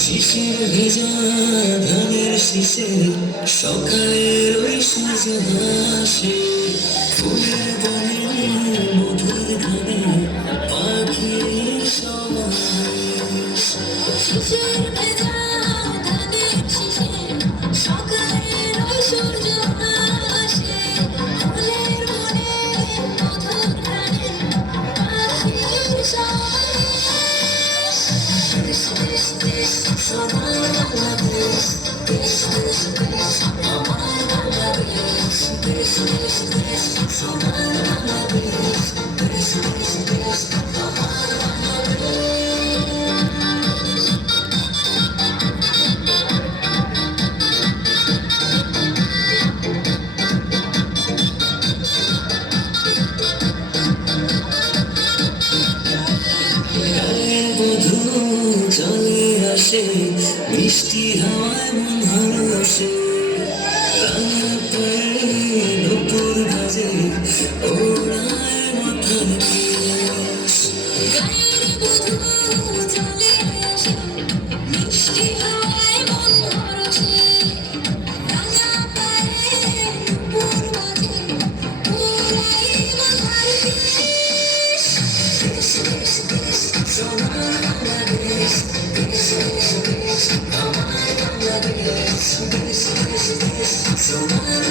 শিশির ভেজা ধানের শীষে সকালের ওই সূর্য হাসে, ফুলের বনে মধুর ধানে পাখির সমাবেশ। শিশির ভেজা ধানের শীষে সকালের ওই সূর্য হাসে, ফুলের বনে মধুর ধানে পাখির সমাবেশ। দেশ দেশ দেশ সোনার বাংলাদেশ, দেশ দেশ দেশ আমার বাংলাদেশ, দেশ দেশ দেশ সোনার বাংলাদেশ, দেশ দেশ দেশ আমার বাংলাদেশ। গায়ের বধূ চলে আসে, মিষ্টি হাওয়ায় মন ভালোসে, রাঙা পায়ে নূপুর বাজে, ওড়ায় মাথার কেশ। গায়ের বধূ চলে আসে, মিষ্টি হাওয়ায় মন ভরসে, রাঙা পায়ে নূপুর বাজে, ওড়ায় মাথার কেশ। দেশ দেশ দেশ সোনার বাংলাদেশ, দেশ দেশ দেশ আমার বাংলাদেশ, দেশ দেশ দেশ সোনার